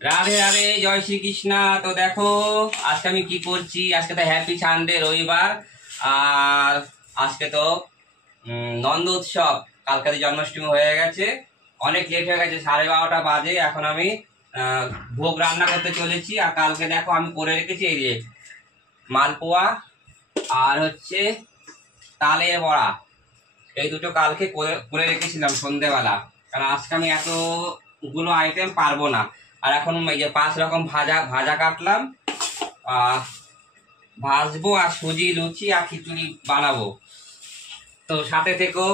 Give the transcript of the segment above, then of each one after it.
রাধে রাধে, জয় শ্রীকৃষ্ণ। তো দেখো আজকে আমি কি করছি। আজকে তো হ্যাপি সানডে, রবিবার। আর আজকে তো নন্দ উৎসব। কালকে তো জন্মাষ্টমী হয়ে গেছে, অনেক লেট হয়ে গেছে, 12:30 বাজে। এখন আমি ভোগ রান্না করতে চলেছি। আর কালকে দেখো আমি করে রেখেছি এই যে মালপোয়া আর হচ্ছে তালের বড়া। এই দুটো কালকে করে রেখেছিলাম সন্ধেবেলা, কারণ আজকে আমি এতগুলো আইটেম পারবো না। আর এখন এই যে 5 রকম ভাজা ভাজা কাটলাম, ভাজবো আর সুজি লুচি আর খিচুড়ি বানাবো। তো সাথে থেকো।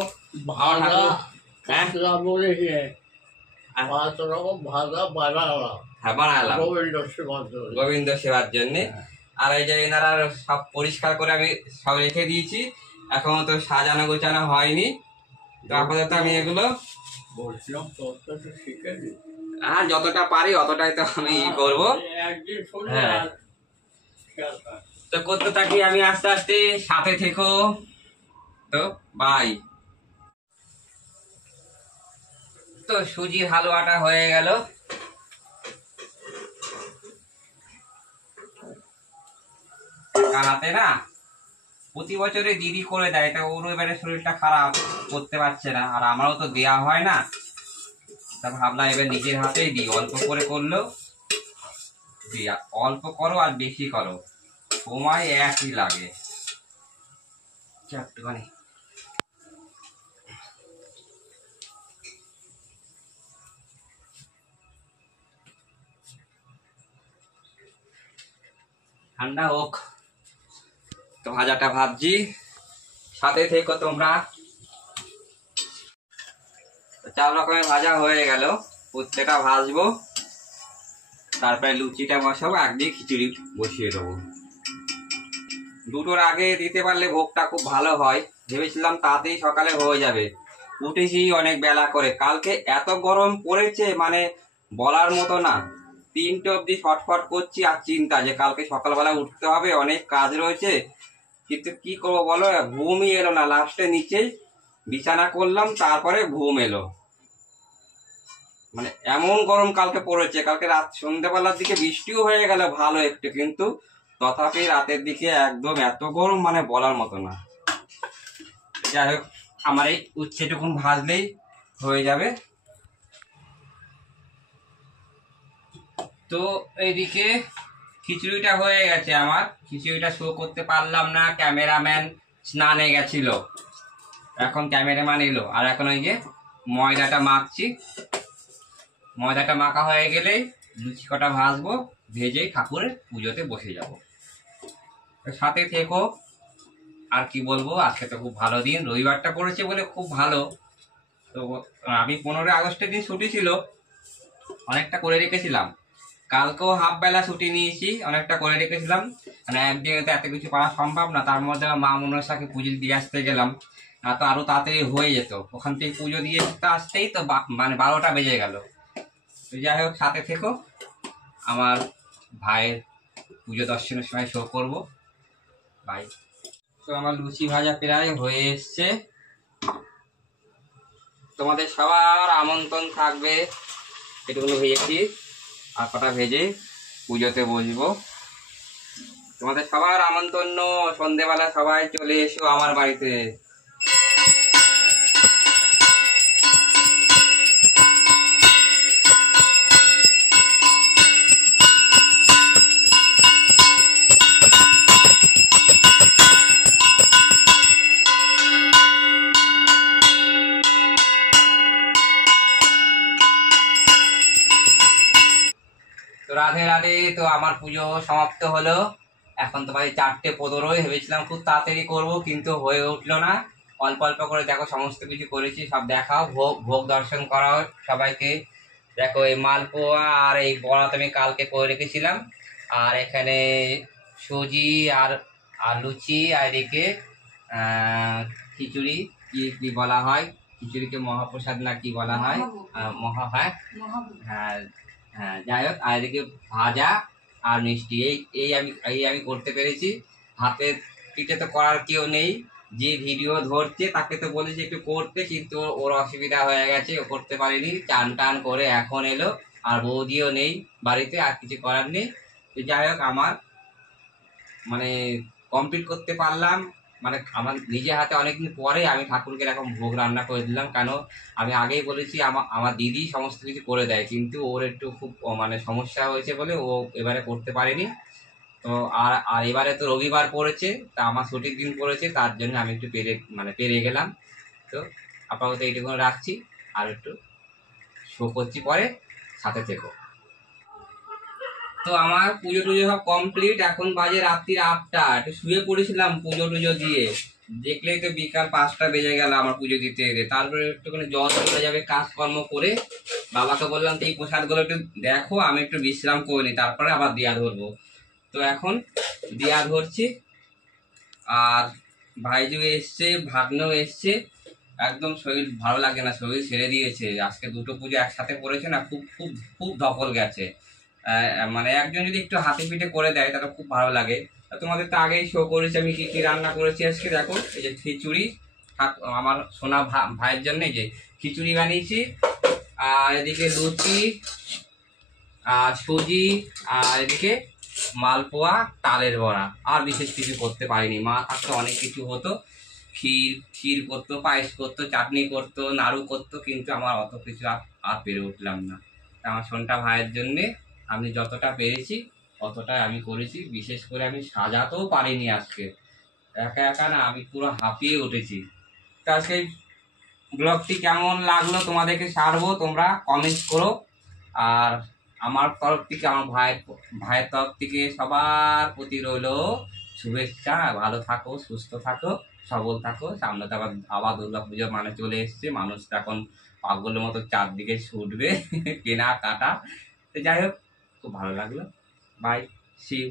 বানালাম গোবিন্দ সেবার জন্য। আর এই যে এনারা সব পরিষ্কার করে আমি সব রেখে দিয়েছি, এখনো তো সাজানো গোছানো হয়নি। তো আপাতত আমি এগুলো যতটা পারি অতটাই তো আমি করবো। হ্যাঁ, তো করতে থাকি আমি আস্তে আস্তে, সাথে থেকো। তো বাই। তো সুজির হালুয়াটা হয়ে গেল। কানাতে না প্রতি বছরে দিদি করে দেয়, তা ওর এবারে শরীরটা খারাপ, করতে পারছে না। আর আমারও তো দেয়া হয় না, তা ভাবলাম এবার নিজের হাতেই দিই। অল্প করে করলেও দিয়া, অল্প করো আর বেশি করো, সময় একই লাগে। একটুখানি ঠান্ডা হোক। তো ভাজাটা ভাবছি, সাথে থেকো তোমরা। 4 রকমের ভাজা হয়ে গেল, প্রত্যেকটা ভাজবো, তারপরে লুচিটা বসাবো, একদিকে খিচুড়ি বসিয়ে দেবো। দুটোর আগে দিতে পারলে ভোগটা খুব ভালো হয়। ভেবেছিলাম তাতেই সকালে হয়ে যাবে, উঠেছি অনেক বেলা করে। কালকে এত গরম পড়েছে মানে বলার মতো না। 3টে অব্দি ছটফট করছি, আর চিন্তা যে কালকে সকালবেলা উঠতে হবে, অনেক কাজ রয়েছে। কিন্তু কি করবো বলো, ঘুমই এলো না। লাস্টে নিচেই বিছানা করলাম, তারপরে ঘুম এলো। মানে এমন গরম কালকে পড়েছে। কালকে রাত সন্ধ্যেবেলার দিকে বৃষ্টিও হয়ে গেল ভালো একটু, কিন্তু তথাপি রাতের দিকে একদম এত গরম মানে বলার মতো না। যাই হোক, আমার এই উচ্ছেটুকুন ভাজলেই হয়ে যাবে। তো এইদিকে খিচুড়িটা হয়ে গেছে আমার। খিচুড়িটা শো করতে পারলাম না, ক্যামেরাম্যান স্নানে গেছিল, এখন ক্যামেরাম্যান এলো। আর এখন ওই যে ময়দাটা মাখছি, ময়দাটা মাখা হয়ে গেলেই লুচি কটা ভাজবো, ভেজেই ঠাকুরের পুজোতে বসে যাব। সাথে থেকো। আর কি বলবো, আজকে তো খুব ভালো দিন, রবিবারটা পড়েছে বলে খুব ভালো। তো আমি 15 আগস্টের দিন ছুটি ছিল, অনেকটা করে রেখেছিলাম। কালকেও হাফ বেলা ছুটি নিয়েছি, অনেকটা করে রেখেছিলাম। মানে একদিনে তো এত কিছু করা সম্ভব না। তার মধ্যে মা মনসাকে পুজো দিয়ে আসতে গেলাম, তো আরো তাড়াতাড়ি হয়ে যেত। ওখান থেকে পুজো দিয়ে আসতেই তো মানে 12টা বেজে গেল। যাই হোক, সাথে থেকো। আমার ভাইয়ের পুজো দর্শনের সময় শো করব। বাই। তো আমার লুচি ভাজা প্রায় হয়ে এসছে, তোমাদের সবার আমন্ত্রণ থাকবে। এটুকুনো ভেজেছি, আর কটা ভেজে পুজোতে বসবো। তোমাদের সবার আমন্ত্রণ, সন্ধেবেলা সবাই চলে এসো আমার বাড়িতে। তো রাধে রাধে। তো আমার পুজো সমাপ্ত হলো, এখন তো ভাই 4:15। ভেবেছিলাম খুব তাড়াতাড়ি করবো, কিন্তু হয়ে উঠলো না। অল্প অল্প করে দেখো সমস্ত কিছু করেছি, সব দেখাও। ভোগ ভোগ দর্শন করাও সবাইকে। দেখো এই মালপোয়া আর এই বড়া তো আমি কালকে করে রেখেছিলাম। আর এখানে সুজি আর আর লুচি, আর এদিকে খিচুড়ি। কি কি বলা হয়, খিচুড়িকে মহাপ্রসাদ না কি বলা হয়, হ্যাঁ হ্যাঁ হ্যাঁ, যাই হোক। আর এদিকে ভাজা আর মিষ্টি, এই আমি করতে পেরেছি। হাতের পিঠে তো করার কেউ নেই, যে ভিডিও ধরছে তাকে তো বলেছি একটু করতে, কিন্তু ওর অসুবিধা হয়ে গেছে, ও করতে পারেনি। চান টান করে এখন এলো, আর বৌদিও নেই বাড়িতে, আর কিছু করার নেই। তো যাই হোক আমার মানে কমপ্লিট করতে পারলাম, মানে আমার নিজে হাতে অনেকদিন পরে আমি ঠাকুরকে এরকম ভোগ রান্না করে দিলাম। কেন আমি আগেই বলেছি আমার দিদি সমস্ত কিছু করে দেয়, কিন্তু ওর একটু খুব মানে সমস্যা হয়েছে বলে ও এবারে করতে পারেনি। তো আর আর এবারে তো রবিবার পড়েছে, তা আমার ছুটির দিন পড়েছে, তার জন্য আমি একটু পেরে গেলাম। তো আপাতত এইটুকু রাখছি, আর একটু শো করছি পরে, সাথে থেকো। তো আমার পুজো টুজো সব কমপ্লিট, এখন বাজে রাত্রির 8টা। একটু শুয়ে পড়েছিলাম পুজো টুজো দিয়ে, দেখলেই তো বিকাল 5টা বেজে গেল আমার পুজো দিতে দিতে। তারপরে একটুখানি জল চলে যাবে কাজকর্ম করে, বাবাকে বললাম তো এই প্রসাদগুলো একটু দেখো, আমি একটু বিশ্রাম করে নিই, তারপরে আবার দিয়া ধরবো। তো এখন দিয়া ধরছি। আর ভাইজু এসছে, ভাগ্নেও এসছে। একদম শরীর ভালো লাগে না, শরীর ছেড়ে দিয়েছে। আজকে দুটো পুজো একসাথে পড়েছে না, খুব খুব খুব ধকল গেছে। মানে একজন যদি একটু হাতে পিঠে করে দেয় তাহলে খুব ভালো লাগে। তোমাদের তো আগেই শো করেছি আমি কি কি রান্না করেছি আজকে। দেখো এই যে খিচুড়ি, আমার সোনা ভাইয়ের জন্য এই যে খিচুড়ি বানিয়েছি, আর এদিকে লুচি আর সুজি, আর এদিকে মালপোয়া, তালের বড়া। আর বিশেষ কিছু করতে পারিনি, মা থাকতে অনেক কিছু হতো, ক্ষীর ক্ষীর করতো, পায়েস করতো, চাটনি করতো, নাড়ু করতো, কিন্তু আমার অত কিছু আর পেরে উঠলাম না। আমার সোনটা ভাইয়ের জন্যে আমি যতটা পেরেছি অতটাই আমি করেছি। বিশেষ করে আমি সাজাতেও পারিনি আজকে, একা একা না আমি পুরো হাঁপিয়ে উঠেছি। তো আজকে ব্লগটি কেমন লাগলো তোমাদেরকে ছাড়বো, তোমরা কমেন্ট করো। আর আমার তরফ থেকে, আমার ভাইয়ের তরফ থেকে সবার প্রতি রইলো শুভেচ্ছা। ভালো থাকো, সুস্থ থাকো, সবল থাকো। সামনে তো আবার দুর্গা পুজো মানে চলে এসছে, মানুষ তো এখন পাগলের মতো চারদিকে ছুটবে কেনা কাটা। তো যাই হোক, খুব ভালো লাগলো। Bye, see you.